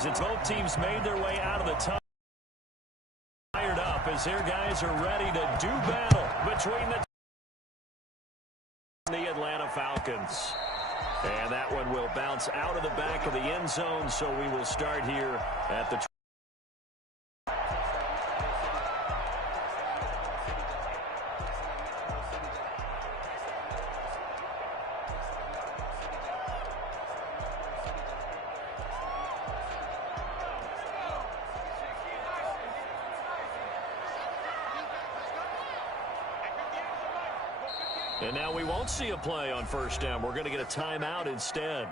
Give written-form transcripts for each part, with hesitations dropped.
as it's both teams made their way out of the tunnel. Fired up as their guys are ready to do battle between the Atlanta Falcons. And that one will bounce out of the back of the end zone, so we will start here at the And now we won't see a play on first down. We're going to get a timeout instead.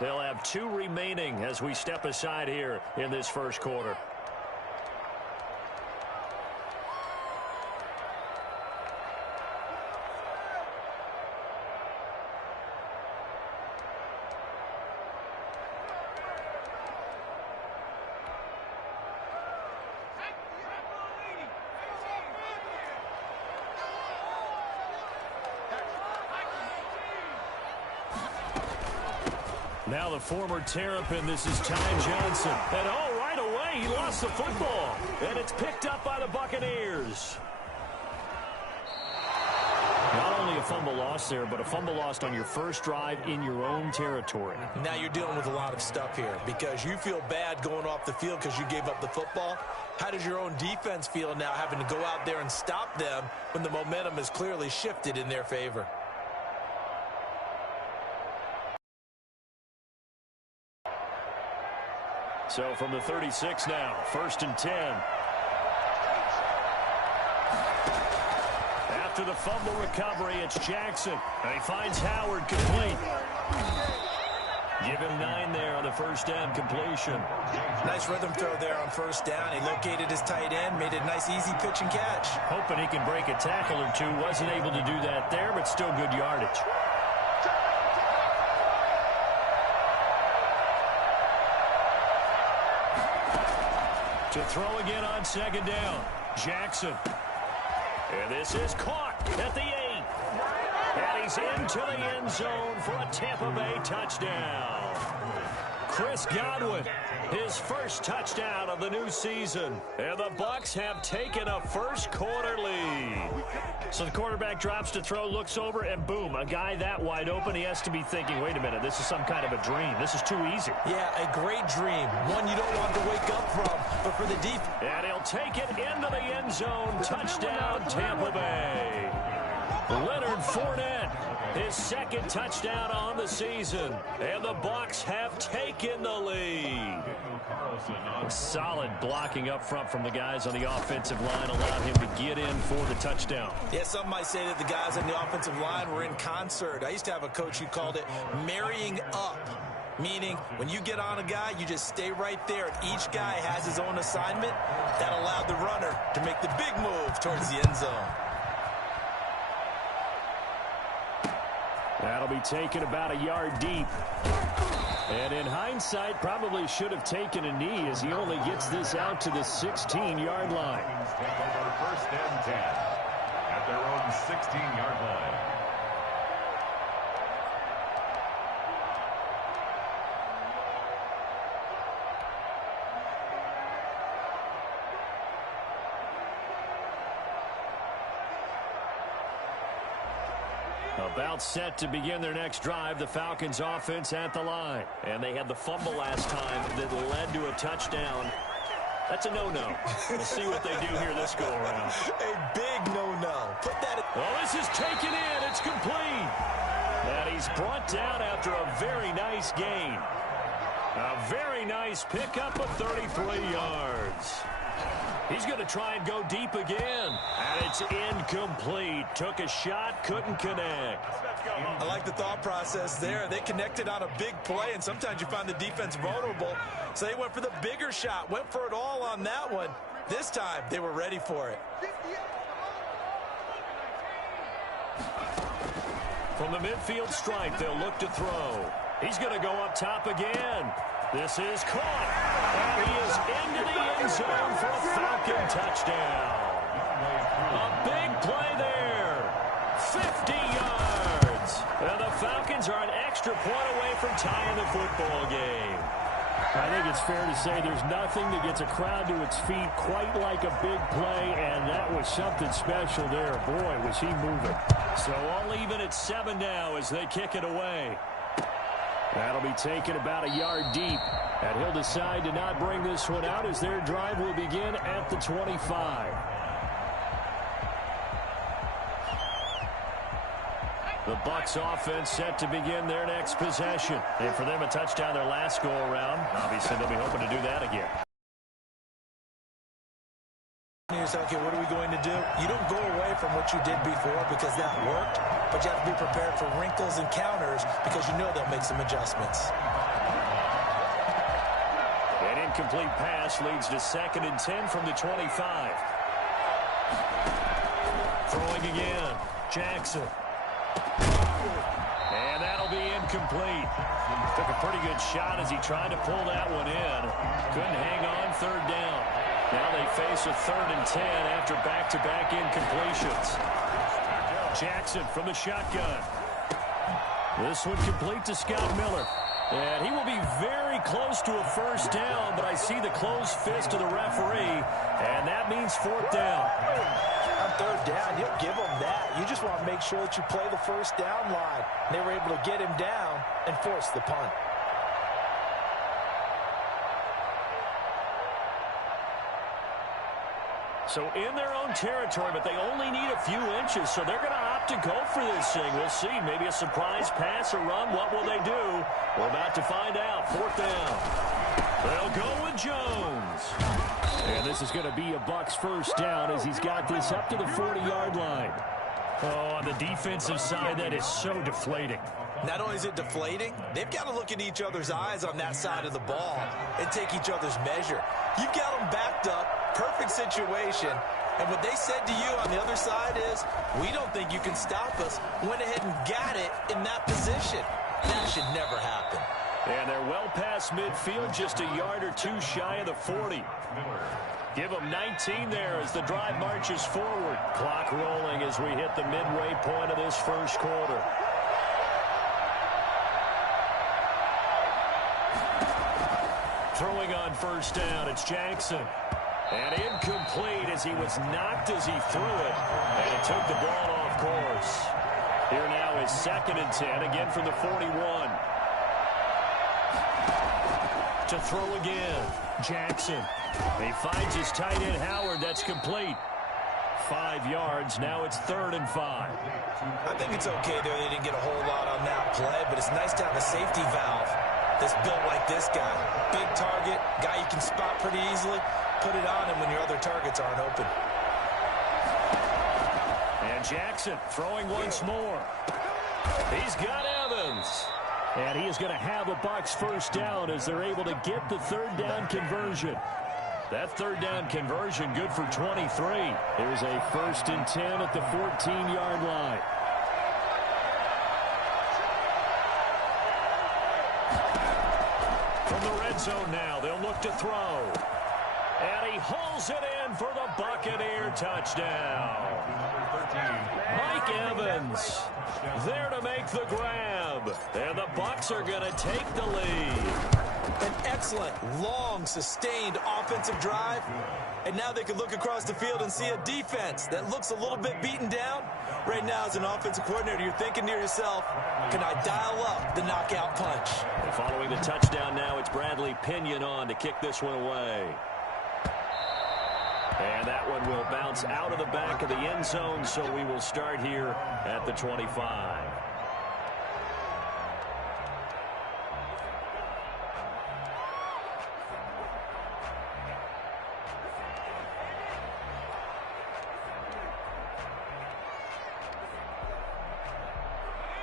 They'll have 2 remaining as we step aside here in this first quarter. Now the former Terrapin, this is Ty Johnson. And oh, right away, he lost the football. And it's picked up by the Buccaneers. Not only a fumble loss there, but a fumble lost on your first drive in your own territory. Now you're dealing with a lot of stuff here because you feel bad going off the field because you gave up the football. How does your own defense feel now having to go out there and stop them when the momentum is clearly shifted in their favor? So from the 36 now, 1st and 10. After the fumble recovery, it's Jackson. And he finds Howard complete. Give him 9 there on the first down completion. Nice rhythm throw there on first down. He located his tight end, made it a nice easy pitch and catch. Hoping he can break a tackle or two. Wasn't able to do that there, but still good yardage. To throw again on second down. Jackson. And this is caught at the 8. And he's into the end zone for a Tampa Bay touchdown. Chris Godwin, his first touchdown of the new season. And the Bucs have taken a first quarter lead. So the quarterback drops to throw, looks over, and boom, a guy that wide open, he has to be thinking, wait a minute, this is some kind of a dream. This is too easy. Yeah, a great dream. One you don't want to wake up from, but for the deep. And he'll take it into the end zone. Touchdown, Tampa Bay. Leonard Fournette, his second touchdown on the season. And the Bucs have taken the lead. Solid blocking up front from the guys on the offensive line allowed him to get in for the touchdown. Yeah, some might say that the guys on the offensive line were in concert. I used to have a coach who called it marrying up, meaning when you get on a guy, you just stay right there. And each guy has his own assignment. That allowed the runner to make the big move towards the end zone. That'll be taken about a yard deep. And in hindsight, probably should have taken a knee as he only gets this out to the 16-yard line. Take over 1st and 10 at their own 16-yard line. About set to begin their next drive, the Falcons offense at the line. And they had the fumble last time that led to a touchdown. That's a no-no. We'll see what they do here this go-around. A big no-no. Put that in. Oh, this is taken in. It's complete. And he's brought down after a very nice gain. A very nice pickup of 33 yards. He's going to try and go deep again. And it's incomplete. Took a shot, couldn't connect. I like the thought process there. They connected on a big play, and sometimes you find the defense vulnerable. So they went for the bigger shot, went for it all on that one. This time, they were ready for it. From the midfield stripe, they'll look to throw. He's going to go up top again. This is caught. And he is into the end zone for a Falcon touchdown. A big play there. 50 yards. And the Falcons are an extra point away from tying the football game. I think it's fair to say there's nothing that gets a crowd to its feet quite like a big play, and that was something special there. Boy, was he moving. So all even at 7 now as they kick it away. That'll be taken about a yard deep, and he'll decide to not bring this one out as their drive will begin at the 25. The Bucs offense set to begin their next possession. And for them, a touchdown their last go-around. Obviously, they'll be hoping to do that again. Okay, what are we going to do? You don't go away from what you did before because that worked, but you have to be prepared for wrinkles and counters because you know they'll make some adjustments. An incomplete pass leads to 2nd and 10 from the 25. Throwing again. Jackson. And that'll be incomplete. Took a pretty good shot as he tried to pull that one in. Couldn't hang on 3rd down. Now they face a 3rd and 10 after back-to-back incompletions. Jackson from the shotgun. This one complete to Scott Miller. And he will be very close to a 1st down, but I see the closed fist of the referee, and that means 4th down. On 3rd down, you'll give them that. You just want to make sure that you play the 1st down line. They were able to get him down and force the punt. So in their own territory, but they only need a few inches, so they're going to opt to go for this thing. We'll see. Maybe a surprise pass or run. What will they do? We're about to find out. 4th down. They'll go with Jones. And this is going to be a Bucs 1st down as he's got this up to the 40-yard line. Oh, on the defensive side, that is so deflating. Not only is it deflating, they've got to look in each other's eyes on that side of the ball and take each other's measure. You've got them backed up, perfect situation, and what they said to you on the other side is, we don't think you can stop us. Went ahead and got it in that position. That should never happen. And they're well past midfield, just a yard or 2 shy of the 40. Give them 19 there as the drive marches forward. Clock rolling as we hit the midway point of this 1st quarter. Throwing on 1st down, it's Jackson. And incomplete as he was knocked as he threw it. And it took the ball off course. Here now is 2nd and 10, again from the 41. To throw again, Jackson. He finds his tight end, Howard. That's complete. 5 yards. Now it's 3rd and 5. I think it's okay there. They didn't get a whole lot on that play, but it's nice to have a safety valve that's built like this guy. Big target, guy you can spot pretty easily. Put it on him when your other targets aren't open. And Jackson throwing once more. He's got Evans. And he is going to have a Bucs 1st down as they're able to get the 3rd down conversion. That 3rd down conversion good for 23. Here's a 1st and 10 at the 14-yard line. From the red zone now, they'll look to throw. And he hauls it in for the Buccaneer touchdown. Mike Evans there to make the grab. And the Bucs are going to take the lead. An excellent, long, sustained offensive drive. And now they can look across the field and see a defense that looks a little bit beaten down. Right now, as an offensive coordinator, you're thinking to yourself, can I dial up the knockout punch? And following the touchdown now, it's Bradley Pinion on to kick this one away. And that one will bounce out of the back of the end zone, so we will start here at the 25.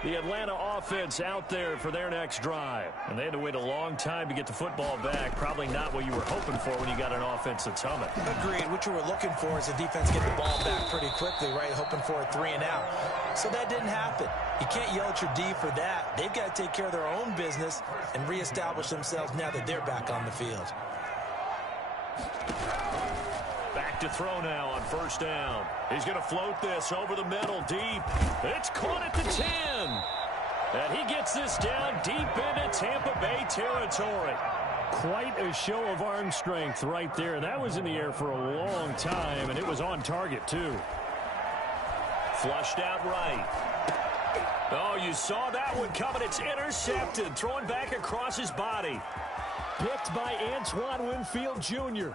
The Atlanta offense out there for their next drive. And they had to wait a long time to get the football back. Probably not what you were hoping for when you got an offense that's humming. Agreed. What you were looking for is the defense get the ball back pretty quickly, right? Hoping for a 3 and out. So that didn't happen. You can't yell at your D for that. They've got to take care of their own business and reestablish themselves now that they're back on the field. Back to throw now on 1st down. He's going to float this over the middle deep. It's caught at the 10. And he gets this down deep into Tampa Bay territory. Quite a show of arm strength right there. That was in the air for a long time, and it was on target, too. Flushed out right. Oh, you saw that one coming. It's intercepted. Throwing back across his body. Picked by Antoine Winfield Jr.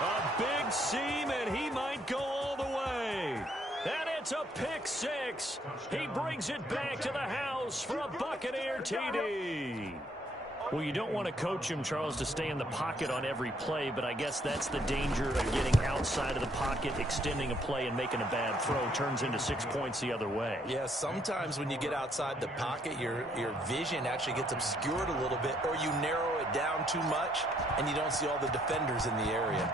A big seam, and he might go all the way. And it's a pick six. He brings it back to the house for a Buccaneer TD. Well, you don't want to coach him, Charles, to stay in the pocket on every play, but I guess that's the danger of getting outside of the pocket, extending a play, and making a bad throw. Turns into 6 points the other way. Yeah, sometimes when you get outside the pocket, your vision actually gets obscured a little bit, or you narrow it down too much, and you don't see all the defenders in the area.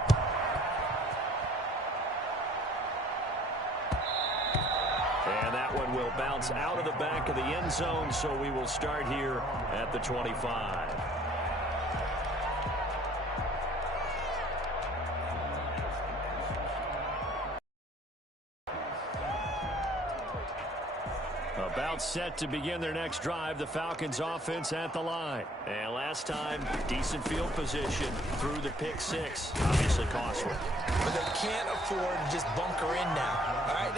And that one will bounce out of the back of the end zone, so we will start here at the 25. About set to begin their next drive, the Falcons offense at the line. And last time, decent field position through the pick six. Obviously costly. But they can't afford to just bunker in now. All right,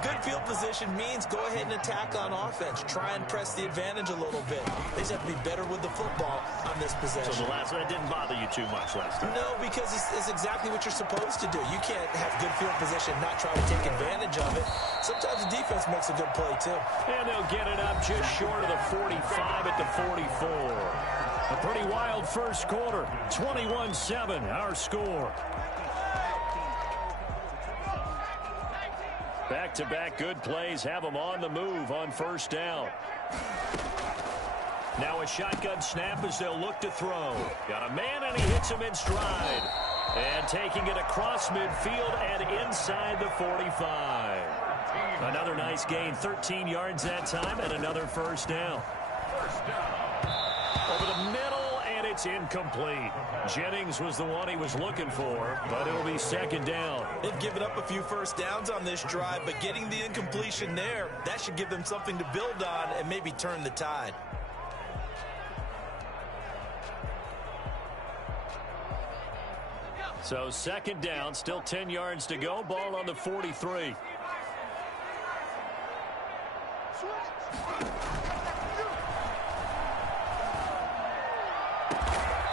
good field position means go ahead and attack on offense. Try and press the advantage a little bit. They just have to be better with the football on this possession. So the last one didn't bother you too much last time? No, because it's exactly what you're supposed to do. You can't have good field position and not try to take advantage of it. Sometimes the defense makes a good play, too. And they'll get it up just short of the 45 at the 44. A pretty wild first quarter. 21-7, our score. Back-to-back good plays have them on the move on first down. Now a shotgun snap as they'll look to throw. Got a man, and he hits him in stride. And taking it across midfield and inside the 45. Another nice gain, 13 yards that time, and another first down. Over the middle, and it's incomplete. Jennings was the one he was looking for, but it'll be second down. They've given up a few first downs on this drive, but getting the incompletion there, that should give them something to build on and maybe turn the tide. So second down, still 10 yards to go. Ball on the 43.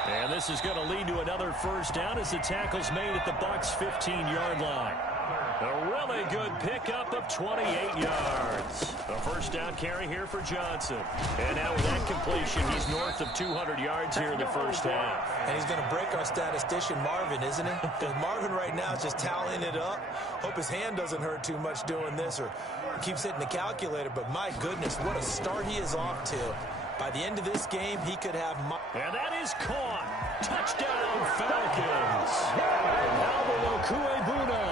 And this is going to lead to another first down as the tackle's made at the Bucs' 15-yard line. A really good pickup of 28 yards. A first down carry here for Johnson. And now with that completion, he's north of 200 yards here in the first half. And he's going to break our statistician, Marvin, isn't he? Because Marvin right now is just tallying it up. Hope his hand doesn't hurt too much doing this or keeps hitting the calculator. But my goodness, what a start he is off to. By the end of this game, he could have... And that is caught. Touchdown, Falcons. Albert Okuebuna,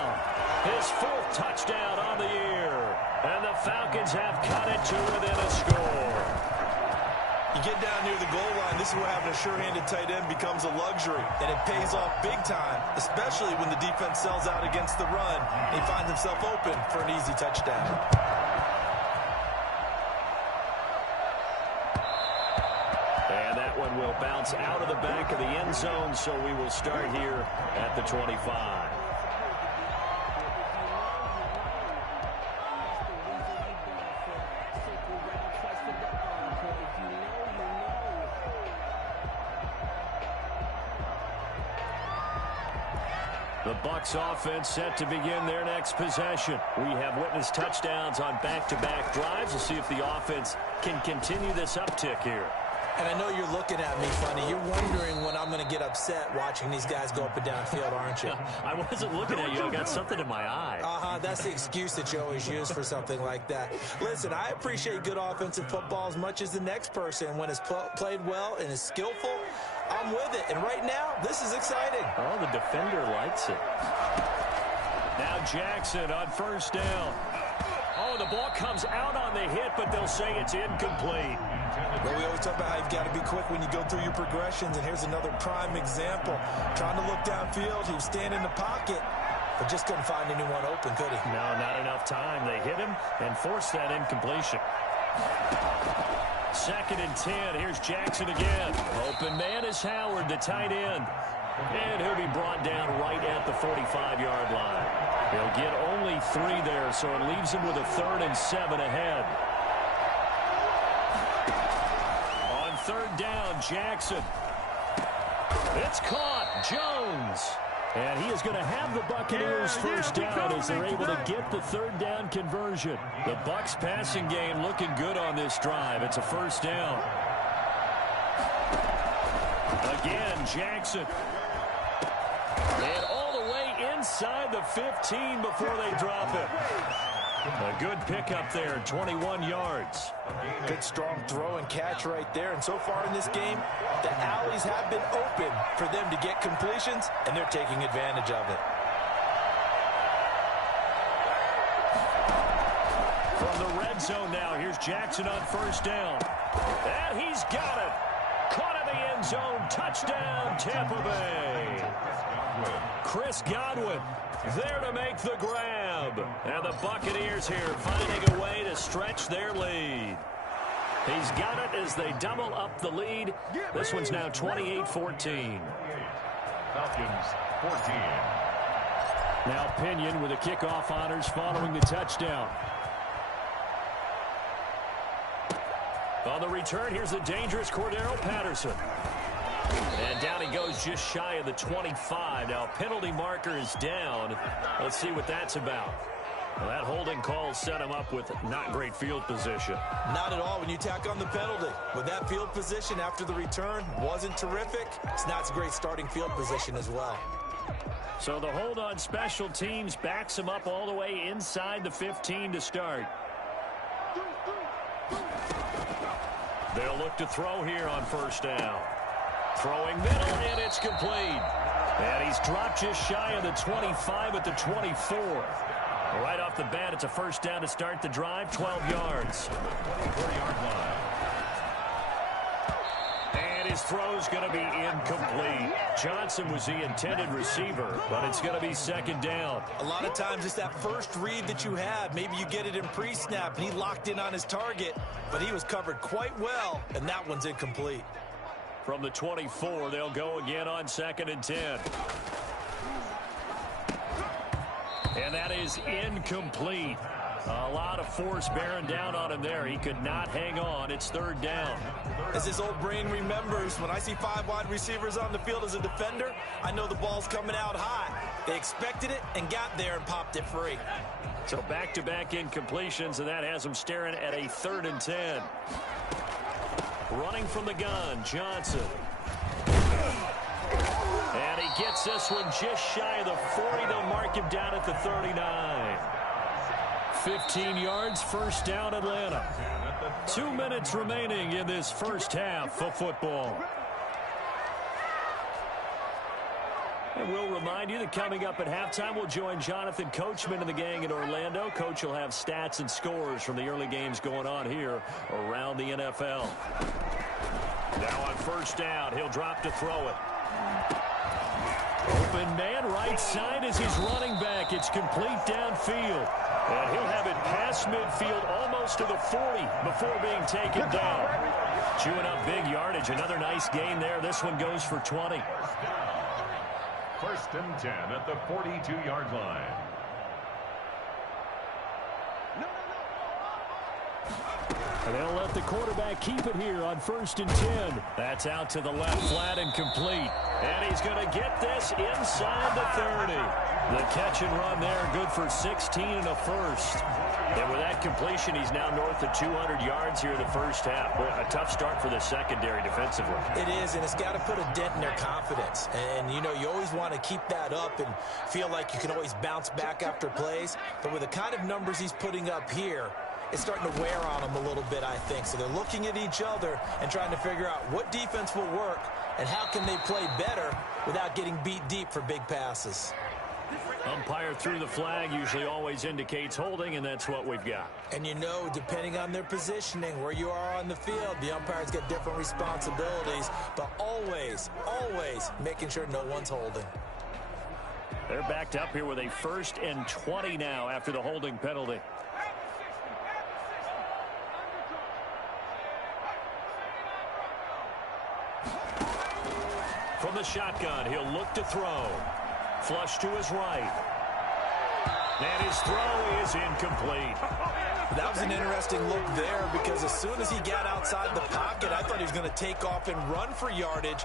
his fourth touchdown on the year. And the Falcons have cut it to within a score. You get down near the goal line, this is where having a sure-handed tight end becomes a luxury. And it pays off big time, especially when the defense sells out against the run. And he finds himself open for an easy touchdown. And that one will bounce out of the back of the end zone, so we will start here at the 25. The Bucs offense set to begin their next possession. We have witnessed touchdowns on back-to-back drives. We'll see if the offense can continue this uptick here. And I know you're looking at me funny. You're wondering when I'm going to get upset watching these guys go up and down field, aren't you? I wasn't looking at you. I got something in my eye. That's the excuse that you always use for something like that. Listen, I appreciate good offensive football as much as the next person. When it's played well and is skillful, I'm with it. And right now, this is exciting. Oh, the defender likes it. Now Jackson on first down. Oh, the ball comes out on the hit, but they'll say it's incomplete. Well, we always talk about how you've got to be quick when you go through your progressions, and here's another prime example. Trying to look downfield, he was standing in the pocket, but just couldn't find anyone open, could he? No, not enough time. They hit him and forced that incompletion. 2nd and 10. Here's Jackson again. Open man is Howard, the tight end. And he'll be brought down right at the 45-yard line. He'll get only 3 there, so it leaves him with a 3rd and 7 ahead. On 3rd down, Jackson. It's caught. Jones. And he is going to have the Buccaneers first down as they're able to get the 3rd down conversion. The Bucs passing game looking good on this drive. It's a first down. Again, Jackson. And all the way inside the 15 before they drop it. A good pickup there, 21 yards. Good strong throw and catch right there. And so far in this game, the alleys have been open for them to get completions, and they're taking advantage of it. From the red zone now, here's Jackson on first down. And he's got it. Caught in the end zone. Touchdown, Tampa Bay. Chris Godwin there to make the grab. And the Buccaneers here finding a way to stretch their lead. He's got it as they double up the lead. This one's now 28-14. Falcons 14. Now Pinion with the kickoff honors following the touchdown. On the return, here's the dangerous Cordero Patterson. And down he goes just shy of the 25. Now penalty marker is down. Let's see what that's about. Well, that holding call set him up with not great field position. Not at all when you tack on the penalty. With that field position after the return wasn't terrific. It's not a great starting field position as well. So the hold on special teams backs him up all the way inside the 15 to start. They'll look to throw here on first down. Throwing middle, and it's complete. And he's dropped just shy of the 25 at the 24. Right off the bat, it's a first down to start the drive, 12 yards. 4-yard line. And his throw's going to be incomplete. Johnson was the intended receiver, but it's going to be second down. A lot of times it's that first read that you have. Maybe you get it in pre-snap, and he locked in on his target, but he was covered quite well, and that one's incomplete. From the 24, they'll go again on 2nd and 10. And that is incomplete. A lot of force bearing down on him there. He could not hang on. It's 3rd down. As his old brain remembers, when I see 5 wide receivers on the field as a defender, I know the ball's coming out high. They expected it and got there and popped it free. So back-to-back incompletions, and that has him staring at a 3rd and 10. Running from the gun, Johnson. And he gets this one just shy of the 40. They'll mark him down at the 39. 15 yards, first down, Atlanta. 2 minutes remaining in this first half of football. And we'll remind you that coming up at halftime, we'll join Jonathan Coachman and the gang in Orlando. Coach will have stats and scores from the early games going on here around the NFL. Now on first down, he'll drop to throw it. Open man, right side is his running back. It's complete downfield. And he'll have it past midfield almost to the 40 before being taken down. Chewing up big yardage. Another nice gain there. This one goes for 20. 1st and 10 at the 42-yard line. And they'll let the quarterback keep it here on 1st and 10. That's out to the left, flat and complete. And he's going to get this inside the 30. The catch and run there, good for 16 and a first. And with that completion, he's now north of 200 yards here in the first half. Boy, a tough start for the secondary defensively. It is, and it's got to put a dent in their confidence. And, you know, you always want to keep that up and feel like you can always bounce back after plays. But with the kind of numbers he's putting up here, it's starting to wear on them a little bit, I think. So they're looking at each other and trying to figure out what defense will work and how can they play better without getting beat deep for big passes. Umpire threw the flag, usually always indicates holding, and that's what we've got. And you know, depending on their positioning, where you are on the field, the umpires get different responsibilities, but always, always making sure no one's holding. They're backed up here with a 1st and 20 now after the holding penalty. From the shotgun, he'll look to throw. Flush to his right. And his throw is incomplete. That was an interesting look there because as soon as he got outside the pocket, I thought he was going to take off and run for yardage.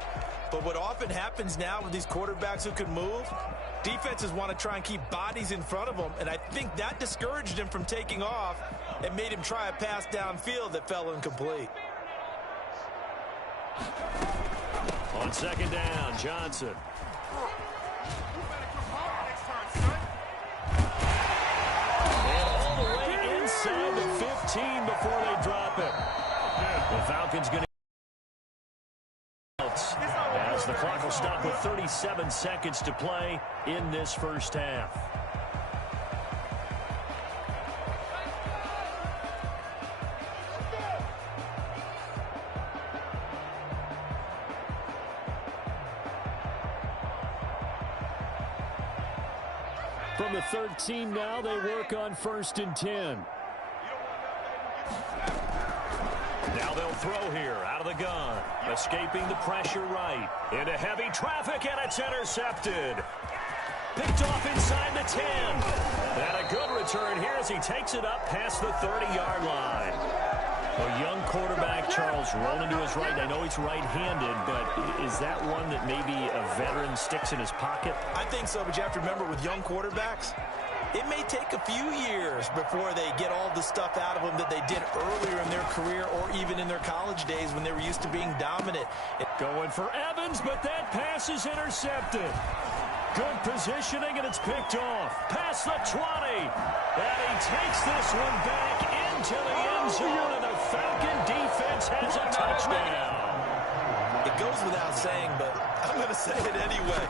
But what often happens now with these quarterbacks who can move, defenses want to try and keep bodies in front of them, and I think that discouraged him from taking off and made him try a pass downfield that fell incomplete. On second down, Johnson. Inside the 15 before they drop it. The Falcons going to as the clock will stop with 37 seconds to play in this first half. From the 13 now, they work on 1st and 10. Now they'll throw here out of the gun. Escaping the pressure right. Into heavy traffic, and it's intercepted. Picked off inside the 10. And a good return here as he takes it up past the 30-yard line. A young quarterback, Charles, rolling to his right. I know he's right-handed, but is that one that maybe a veteran sticks in his pocket? I think so, but you have to remember with young quarterbacks, it may take a few years before they get all the stuff out of them that they did earlier in their career or even in their college days when they were used to being dominant. Going for Evans, but that pass is intercepted. Good positioning, and it's picked off. Past the 20. And he takes this one back into the end zone, and the Falcon defense has a touchdown. It goes without saying, but I'm going to say it anyway.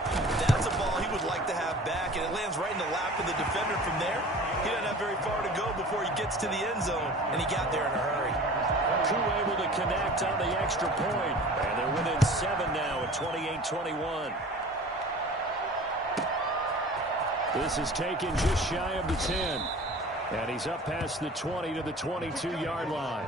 That's a ball he would like to have back, and it lands right in the lap of the defender from there. He doesn't have very far to go before he gets to the end zone, and he got there in a hurry. Koo able to connect on the extra point, and they're within 7 now at 28-21. This is taken just shy of the 10. And he's up past the 20 to the 22-yard line.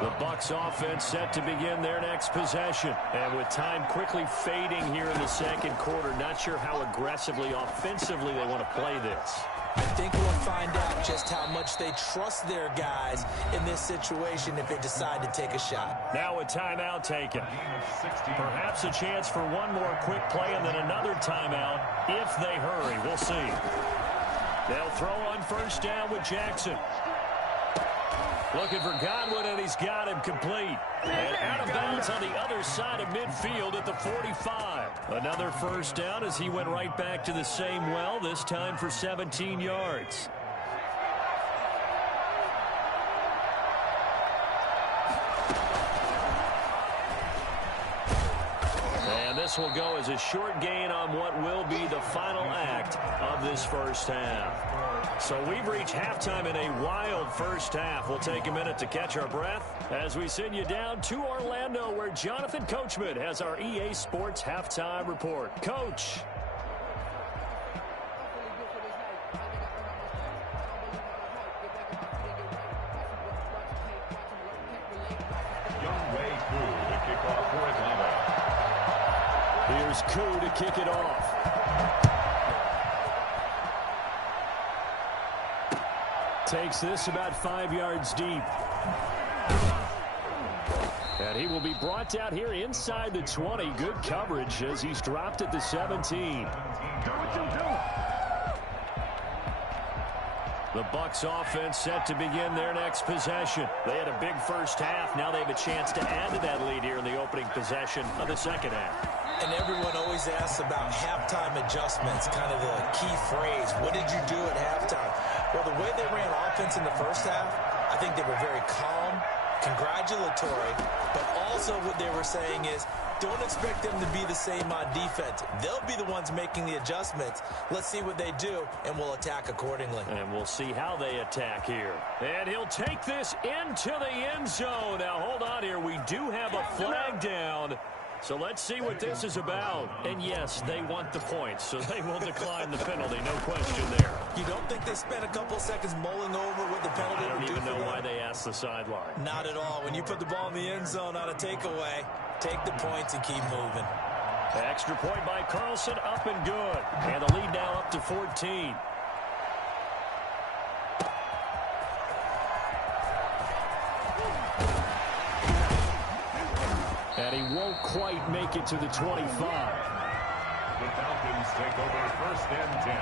The Bucs offense set to begin their next possession. And with time quickly fading here in the second quarter, not sure how aggressively, offensively they want to play this. I think we'll find out just how much they trust their guys in this situation if they decide to take a shot. Now a timeout taken. Perhaps a chance for one more quick play and then another timeout if they hurry. We'll see. They'll throw on 1st down with Jackson. Looking for Godwin, and he's got him complete. And out of bounds on the other side of midfield at the 45. Another 1st down as he went right back to the same well, this time for 17 yards. And this will go as a short gain on what will be the final act of this first half. So we've reached halftime in a wild first half. We'll take a minute to catch our breath as we send you down to Orlando, where Jonathan Coachman has our EA Sports halftime report. Coach. Here's Koo to kick it off. Takes this about 5 yards deep. And he will be brought out here inside the 20. Good coverage as he's dropped at the 17. The Bucs offense set to begin their next possession. They had a big first half. Now they have a chance to add to that lead here in the opening possession of the second half. And everyone always asks about halftime adjustments, kind of the key phrase. What did you do at halftime? Well, the way they ran offense in the first half, I think they were very calm, congratulatory, but also what they were saying is, don't expect them to be the same on defense. They'll be the ones making the adjustments. Let's see what they do, and we'll attack accordingly. And we'll see how they attack here. And he'll take this into the end zone. Now, hold on here. We do have a flag down. So let's see what this is about. And yes, they want the points, so they will decline the penalty, no question there. You don't think they spent a couple seconds mulling over what the penalty would do? I don't even know why they asked the sideline. Not at all. When you put the ball in the end zone on a takeaway, Take the points and keep moving. Extra point by Carlson, up and good. And the lead now up to 14. And he won't quite make it to the 25. The Falcons take over 1st and 10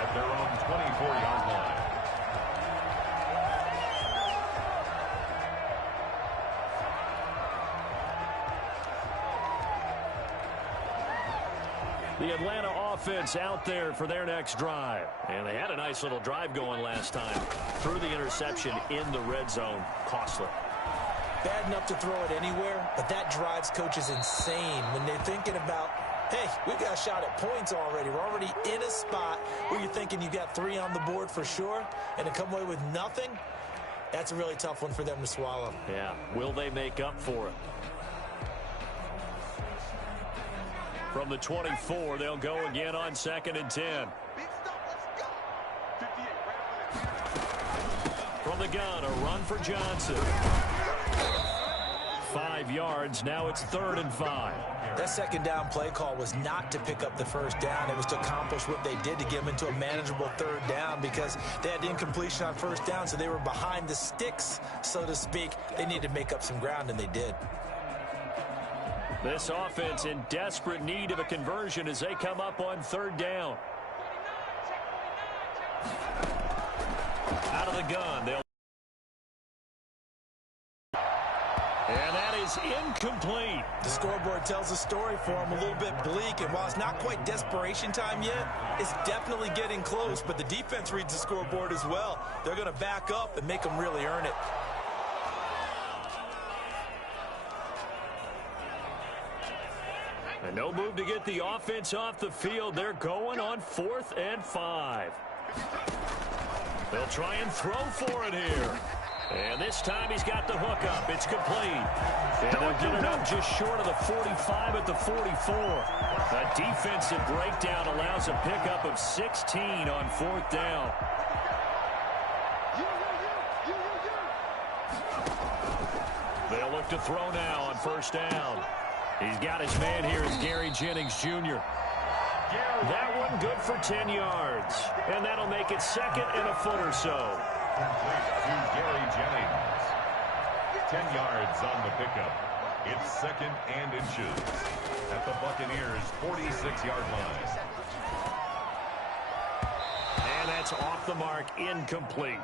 at their own 24-yard line. The Atlanta offense out there for their next drive. And they had a nice little drive going last time. Threw the interception in the red zone. Costly. Bad enough to throw it anywhere, but that drives coaches insane when they're thinking about, hey, we got a shot at points already. We're already in a spot where you're thinking you got 3 on the board for sure, and to come away with nothing, that's a really tough one for them to swallow. Yeah, will they make up for it? From the 24, they'll go again on 2nd and 10. From the gun, a run for Johnson. 5 yards. Now it's 3rd and 5. That second down play call was not to pick up the first down. It was to accomplish what they did to get them into a manageable 3rd down because they had incompletion on 1st down, so they were behind the sticks, so to speak. They needed to make up some ground, and they did. This offense in desperate need of a conversion as they come up on 3rd down. Out of the gun. And that is incomplete. The scoreboard tells a story for them, a little bit bleak, and while it's not quite desperation time yet, it's definitely getting close, but the defense reads the scoreboard as well. They're going to back up and make them really earn it. And no move to get the offense off the field. They're going on 4th and 5. They'll try and throw for it here. And this time he's got the hook up. It's complete. And they'll get it up just short of the 45 at the 44. A defensive breakdown allows a pickup of 16 on 4th down. They'll look to throw now on 1st down. He's got his man here as Gary Jennings Jr. That one good for 10 yards. And that'll make it 2nd and a foot or so. Complete to Gary Jennings. 10 yards on the pickup. It's 2nd and inches at the Buccaneers' 46-yard line. And that's off the mark, incomplete.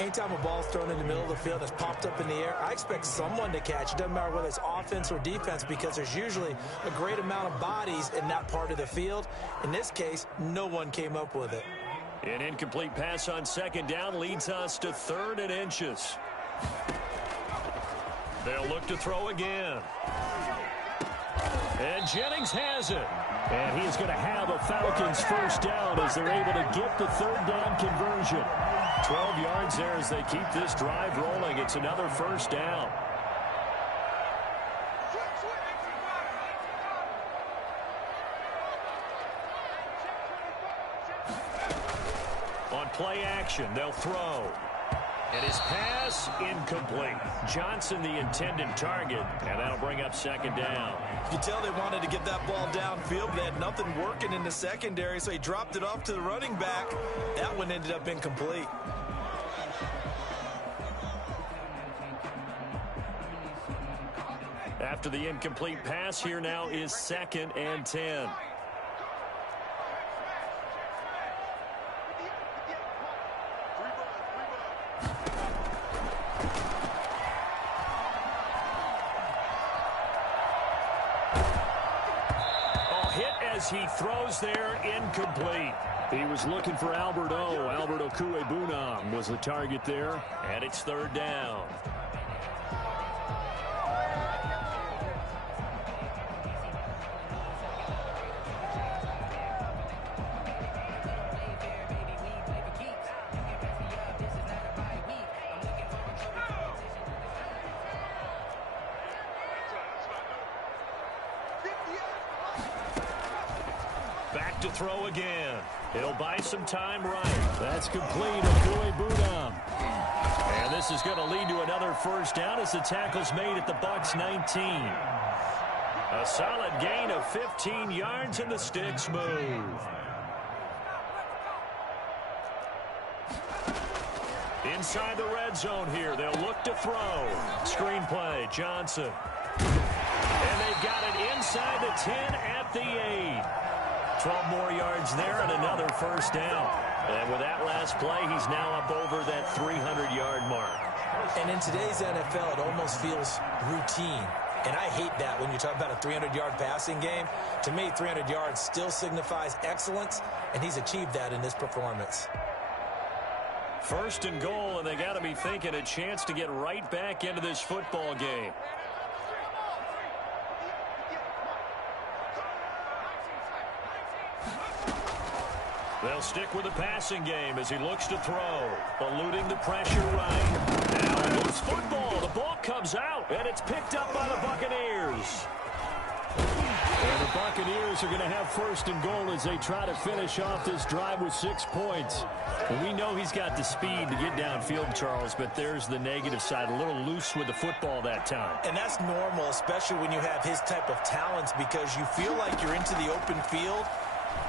Anytime a ball's thrown in the middle of the field that's popped up in the air, I expect someone to catch. It doesn't matter whether it's offense or defense because there's usually a great amount of bodies in that part of the field. In this case, no one came up with it. An incomplete pass on 2nd down leads us to 3rd and inches. They'll look to throw again. And Jennings has it. And he is going to have a Falcons 1st down as they're able to get the 3rd down conversion. 12 yards there as they keep this drive rolling. It's another 1st down. On play action, they'll throw. And his pass, incomplete. Johnson, the intended target, and that'll bring up 2nd down. You tell they wanted to get that ball downfield, but they had nothing working in the secondary, so he dropped it off to the running back. That one ended up incomplete. After the incomplete pass, here now is 2nd and 10. He throws there, incomplete. He was looking for Albert Okwuegbunam was the target there, and it's 3rd down. Back to throw again. He'll buy some time right. That's complete. Okwuegbunam. And this is going to lead to another 1st down as the tackle's made at the Bucs 19. A solid gain of 15 yards and the sticks move. Inside the red zone here. They'll look to throw. Screenplay, Johnson. And they've got it inside the 10 at the 8. 12 more yards there and another first down. And with that last play, he's now up over that 300-yard mark. And in today's NFL, it almost feels routine. And I hate that when you talk about a 300-yard passing game. To me, 300 yards still signifies excellence, and he's achieved that in this performance. First and goal, and they got to be thinking a chance to get right back into this football game. They'll stick with the passing game as he looks to throw, eluding the pressure right. Now loose football. The ball comes out, and it's picked up by the Buccaneers. And the Buccaneers are going to have first and goal as they try to finish off this drive with 6 points. And we know he's got the speed to get downfield, Charles, but there's the negative side, a little loose with the football that time. And that's normal, especially when you have his type of talents, because you feel like you're into the open field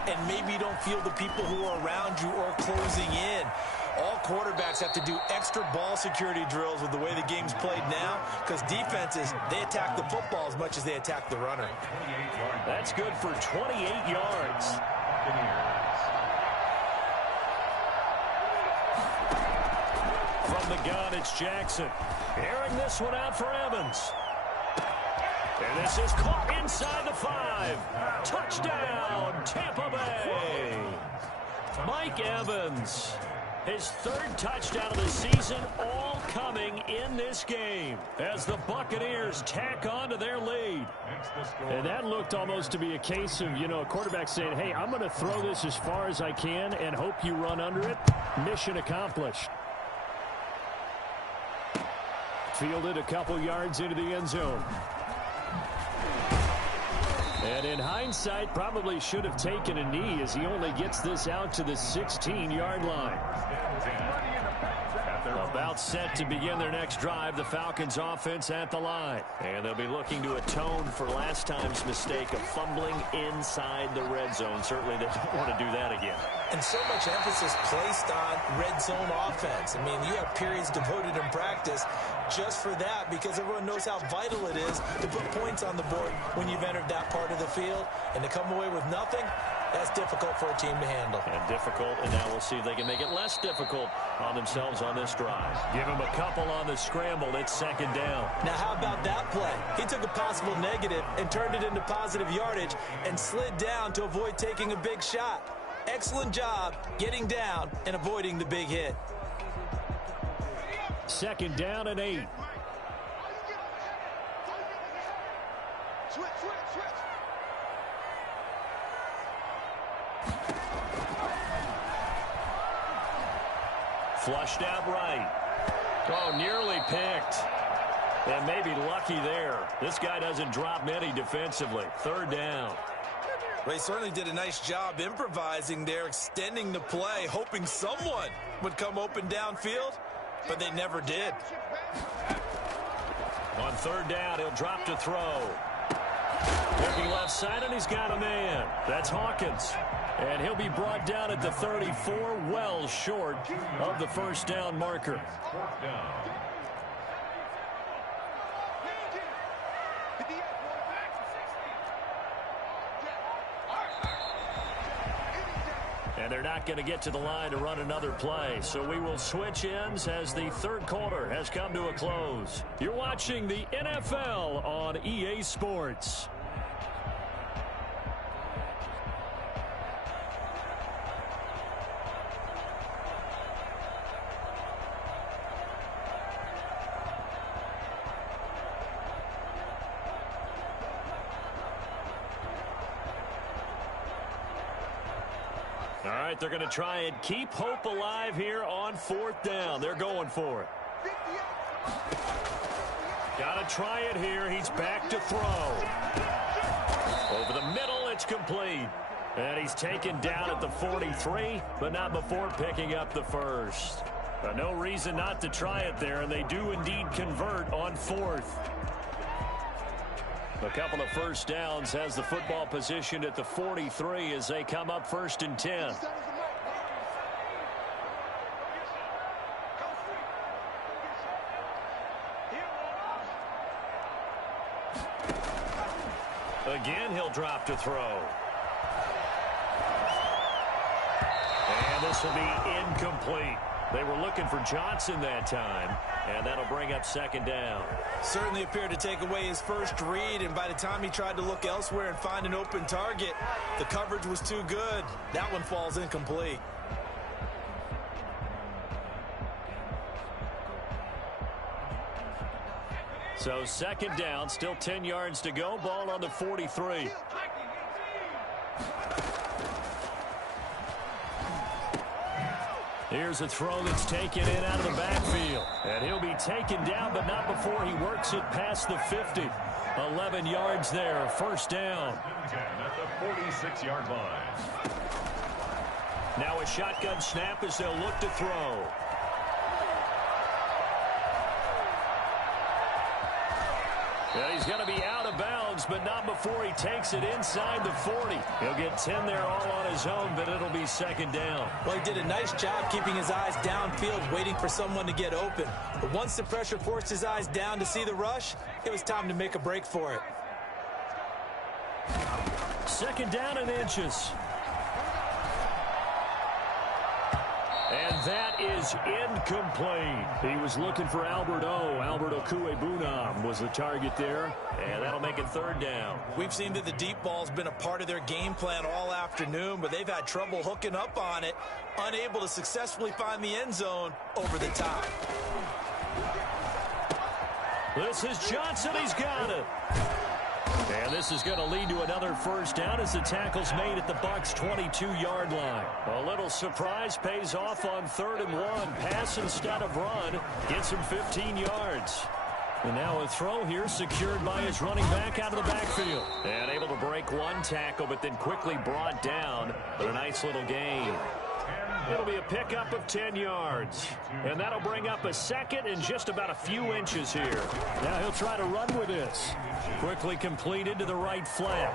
and maybe you don't feel the people who are around you or closing in. All quarterbacks have to do extra ball security drills with the way the game's played now, because defenses, they attack the football as much as they attack the runner. That's good for 28 yards. From the gun, it's Jackson. Airing this one out for Evans. And this is caught inside the 5. Touchdown, Tampa Bay. Mike Evans. His 3rd touchdown of the season, all coming in this game as the Buccaneers tack on to their lead. And that looked almost to be a case of, a quarterback saying, hey, I'm going to throw this as far as I can and hope you run under it. Mission accomplished. Fielded a couple yards into the end zone. And in hindsight, probably should have taken a knee as he only gets this out to the 16-yard line. About set to begin their next drive, the Falcons offense at the line. And they'll be looking to atone for last time's mistake of fumbling inside the red zone. Certainly they don't want to do that again. And so much emphasis placed on red zone offense. I mean, you have periods devoted in practice just for that, because everyone knows how vital it is to put points on the board when you've entered that part of the field. And to come away with nothing, that's difficult for a team to handle. And difficult, and now we'll see if they can make it less difficult on themselves on this drive. Give them a couple on the scramble. It's 2nd down. Now, how about that play? He took a possible negative and turned it into positive yardage and slid down to avoid taking a big shot. Excellent job getting down and avoiding the big hit. 2nd down and 8. Flushed out right. Oh, nearly picked. And maybe lucky there. This guy doesn't drop many defensively. 3rd down. Well, he certainly did a nice job improvising there, extending the play, hoping someone would come open downfield, but they never did. On 3rd down, he'll drop to throw. Looking left side, and he's got a man. That's Hawkins. And he'll be brought down at the 34, well short of the 1st down marker. 4th down. And they're not going to get to the line to run another play. So we will switch ends as the 3rd quarter has come to a close. You're watching the NFL on EA Sports. All right, they're going to try and keep hope alive here on 4th down. They're going for it. Got to try it here. He's back to throw. Over the middle, it's complete. And he's taken down at the 43, but not before picking up the 1st. No reason not to try it there, and they do indeed convert on 4th. A couple of first downs has the football positioned at the 43 as they come up 1st and 10. Again, he'll drop to throw. And this will be incomplete. They were looking for Johnson that time, and that'll bring up 2nd down. Certainly appeared to take away his first read, and by the time he tried to look elsewhere and find an open target, the coverage was too good. That one falls incomplete. So 2nd down, still 10 yards to go, ball on the 43. Here's a throw that's taken in out of the backfield. And he'll be taken down, but not before he works it past the 50. 11 yards there, 1st down. At the 46-yard line. Now a shotgun snap as they'll look to throw. And he's going to be out of bounds, but not before he takes it inside the 40. He'll get 10 there all on his own, but it'll be 2nd down. Well, he did a nice job keeping his eyes downfield, waiting for someone to get open. But once the pressure forced his eyes down to see the rush, it was time to make a break for it. 2nd down and inches. And that is incomplete. He was looking for Albert Okwuegbunam was the target there, and that'll make it 3rd down. We've seen that the deep ball's been a part of their game plan all afternoon, but they've had trouble hooking up on it, unable to successfully find the end zone over the top. This is Johnson. He's got it. And this is going to lead to another 1st down as the tackle's made at the Bucs' 22-yard line. A little surprise pays off on 3rd and 1. Pass instead of run. Gets him 15 yards. And now a throw here secured by his running back out of the backfield. And able to break one tackle, but then quickly brought down. But a nice little gain. It'll be a pickup of 10 yards. And that'll bring up a 2nd and just about a few inches here. Now he'll try to run with this. Quickly completed to the right flat.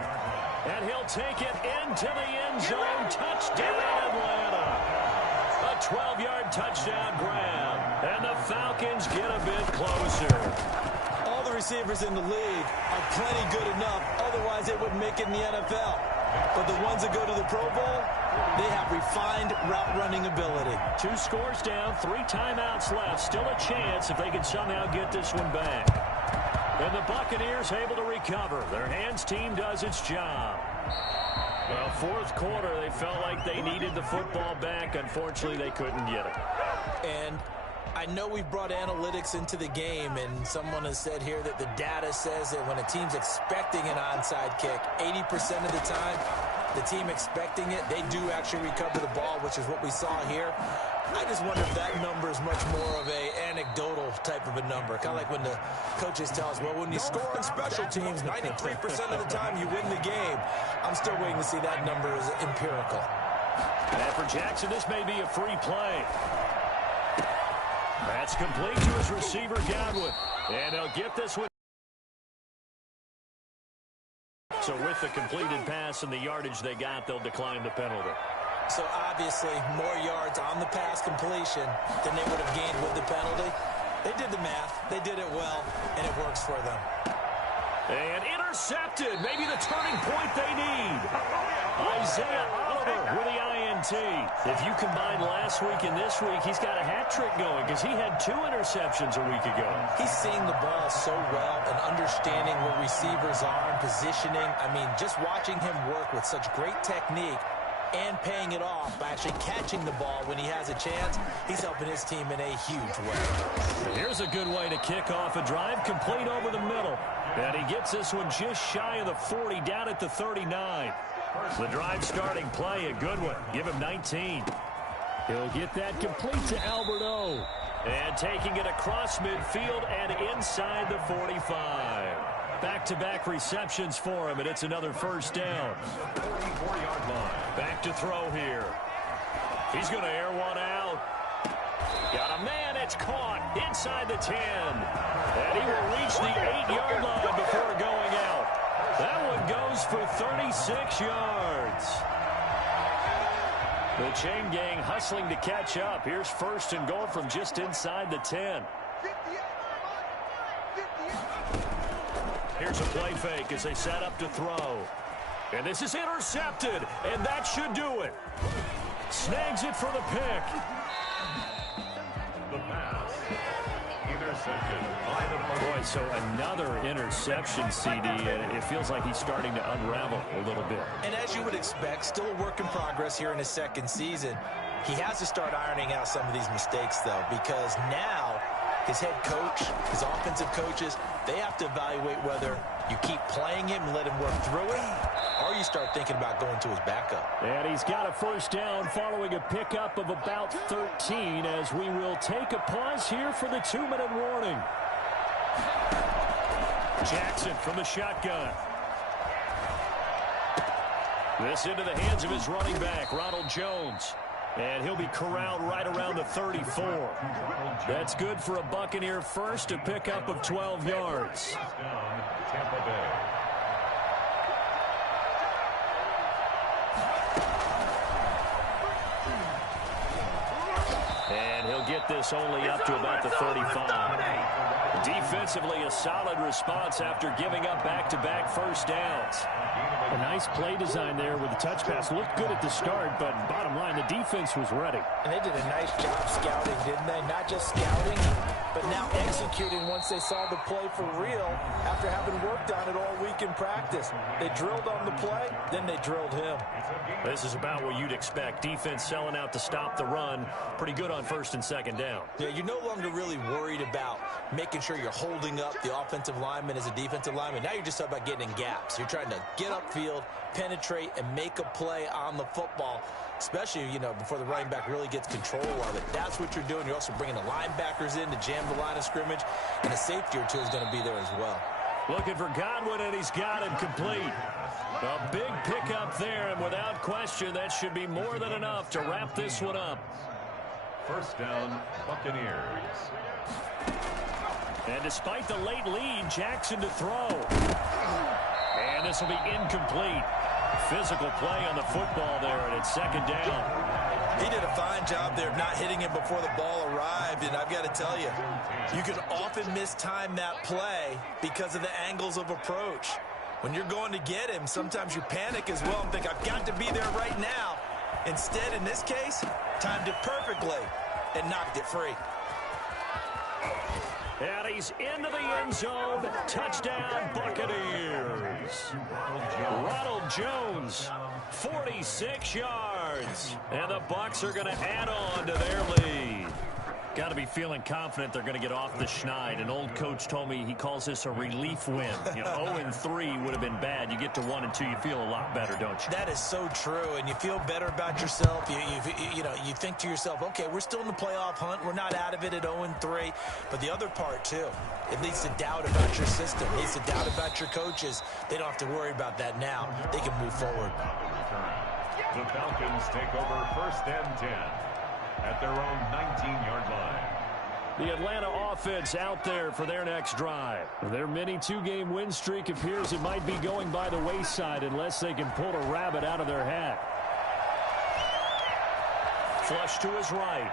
And he'll take it into the end zone. Touchdown, Atlanta. A 12-yard touchdown grab. And the Falcons get a bit closer. All the receivers in the league are plenty good enough. Otherwise, they wouldn't make it in the NFL. But the ones that go to the Pro Bowl, they have refined route running ability. 2 scores down, 3 timeouts left. Still a chance if they can somehow get this one back. And the Buccaneers able to recover. Their hands team does its job. Well, 4th quarter, they felt like they needed the football back. Unfortunately, they couldn't get it. And I know we've brought analytics into the game, and someone has said here that the data says that when a team's expecting an onside kick, 80% of the time, the team expecting it, they do actually recover the ball, which is what we saw here. I just wonder if that number is much more of a anecdotal type of a number. Kind of like when the coaches tell us, well, when you score on special teams, 93% of the time you win the game. I'm still waiting to see that number as empirical. And for Jackson, this may be a free play. That's complete to his receiver, Godwin. And he'll get this one. So with the completed pass and the yardage they got, they'll decline the penalty. So obviously more yards on the pass completion than they would have gained with the penalty. They did the math. They did it well, and it works for them. And intercepted. Maybe the turning point they need. Isaiah Oliver with the INT. If you combine last week and this week, he's got a hat trick going because he had 2 interceptions a week ago. He's seeing the ball so well and understanding where receivers are and positioning. I mean, just watching him work with such great technique and paying it off by actually catching the ball when he has a chance, he's helping his team in a huge way. Here's a good way to kick off a drive, complete over the middle. And he gets this one just shy of the 40, down at the 39. The drive starting play, a good one. Give him 19. He'll get that complete to Albert O. And taking it across midfield and inside the 45. Back-to-back receptions for him, and it's another 1st down. 44-yard line. Back to throw here. He's going to air one out. Got a man, it's caught inside the 10. And he will reach the 8-yard line before going out. That one goes for 36 yards. The chain gang hustling to catch up. Here's first and goal from just inside the 10. Here's a play fake as they set up to throw. And this is intercepted, and that should do it. Snags it for the pick. The pass. Interception. Boy, so another interception, CD, and it feels like he's starting to unravel a little bit. And as you would expect, still a work in progress here in his second season. He has to start ironing out some of these mistakes, though, because now his head coach, his offensive coaches, they have to evaluate whether you keep playing him and let him work through it, or you start thinking about going to his backup. And he's got a first down following a pickup of about 13 as we will take a pause here for the 2-minute warning. Jackson from the shotgun. This into the hands of his running back, Ronald Jones. And he'll be corralled right around the 34. That's good for a Buccaneer first, a pickup of 12 yards. Tampa Bay. And he'll get this only up to about the 35. Defensively, a solid response after giving up back-to-back first downs. A nice play design there with the touch pass. Looked good at the start, but bottom line, the defense was ready. And they did a nice job scouting, didn't they? Not just scouting, but now executing once they saw the play for real after having worked on it all week in practice. They drilled on the play, then they drilled him. This is about what you'd expect. Defense selling out to stop the run. Pretty good on first and second down. Yeah, you're no longer really worried about making sure you're holding up the offensive lineman as a defensive lineman. Now you're just about getting in gaps. You're trying to get upfield, penetrate, and make a play on the football, especially, before the running back really gets control of it. That's what you're doing. You're also bringing the linebackers in to jam the line of scrimmage, and a safety or two is going to be there as well. Looking for Godwin, and he's got him complete. A big pickup there, and without question, that should be more than enough to wrap this one up. First down, Buccaneers. And despite the late lead, Jackson to throw. And this will be incomplete. Physical play on the football there, and it's second down. He did a fine job there of not hitting him before the ball arrived, and I've got to tell you, you can often mistime that play because of the angles of approach. When you're going to get him, sometimes you panic as well and think, I've got to be there right now. Instead, in this case, timed it perfectly and knocked it free. And he's into the end zone. Touchdown, Buccaneers. Ronald Jones, 46 yards. And the Bucs are going to add on to their lead. Got to be feeling confident they're going to get off the schneid. An old coach told me he calls this a relief win. 0-3 would have been bad. You get to 1-2, you feel a lot better, don't you? That is so true, and you feel better about yourself. You think to yourself, okay, we're still in the playoff hunt. We're not out of it at 0-3. But the other part, too, it leads to doubt about your system. It leads to doubt about your coaches. They don't have to worry about that now. They can move forward. The Falcons take over first and 10. At their own 19-yard line. The Atlanta offense out there for their next drive. Their mini two-game win streak appears it might be going by the wayside unless they can pull a rabbit out of their hat. Flush to his right.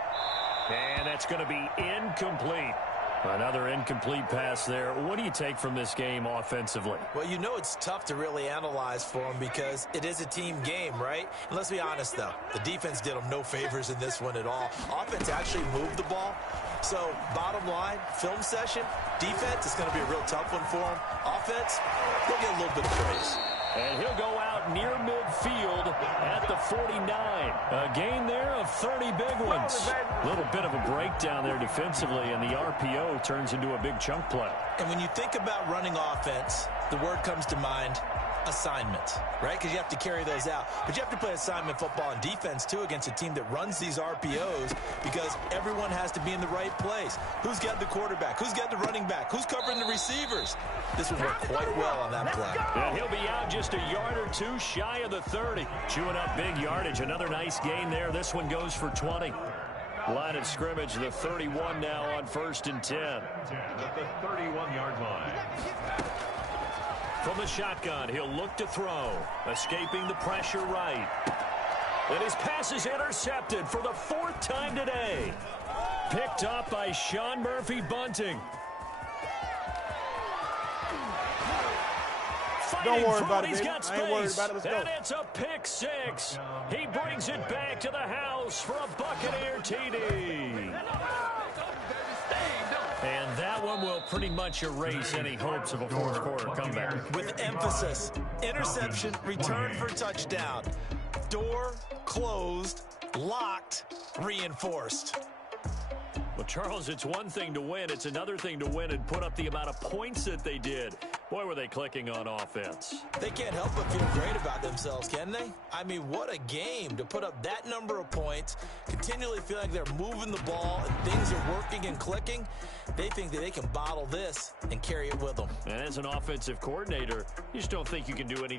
And that's going to be incomplete. Another incomplete pass there. What do you take from this game offensively? Well, it's tough to really analyze for them because it is a team game, right? And let's be honest, though. The defense did them no favors in this one at all. Offense actually moved the ball. So, bottom line, film session, defense is going to be a real tough one for them. Offense, they'll get a little bit of praise. And he'll go out near midfield at the 49. A gain there of 30 big ones. A little bit of a breakdown there defensively, and the RPO turns into a big chunk play. And when you think about running offense, the word comes to mind, assignment, right? Because you have to carry those out. But you have to play assignment football and defense, too, against a team that runs these RPOs because everyone has to be in the right place. Who's got the quarterback? Who's got the running back? Who's covering the receivers? This will work quite well on that play. And he'll be out just a yard or two shy of the 30. Chewing up big yardage. Another nice gain there. This one goes for 20. Line of scrimmage, the 31 now on first and 10. At the 31-yard line. From the shotgun, he'll look to throw. Escaping the pressure right. And his pass is intercepted for the 4th time today. Picked up by Sean Murphy-Bunting. Don't worry about it, baby. I ain't worried about it. Let's go. And it's a pick 6. He brings it back to the house for a Buccaneer TD. And that one will pretty much erase any hopes of a fourth-quarter comeback. With emphasis, interception, return for touchdown. Door closed, locked, reinforced. Well, Charles, it's one thing to win. It's another thing to win and put up the amount of points that they did. Boy, were they clicking on offense. They can't help but feel great about themselves, can they? I mean, what a game to put up that number of points, continually feel like they're moving the ball and things are working and clicking. They think that they can bottle this and carry it with them. And as an offensive coordinator, you just don't think you can do anything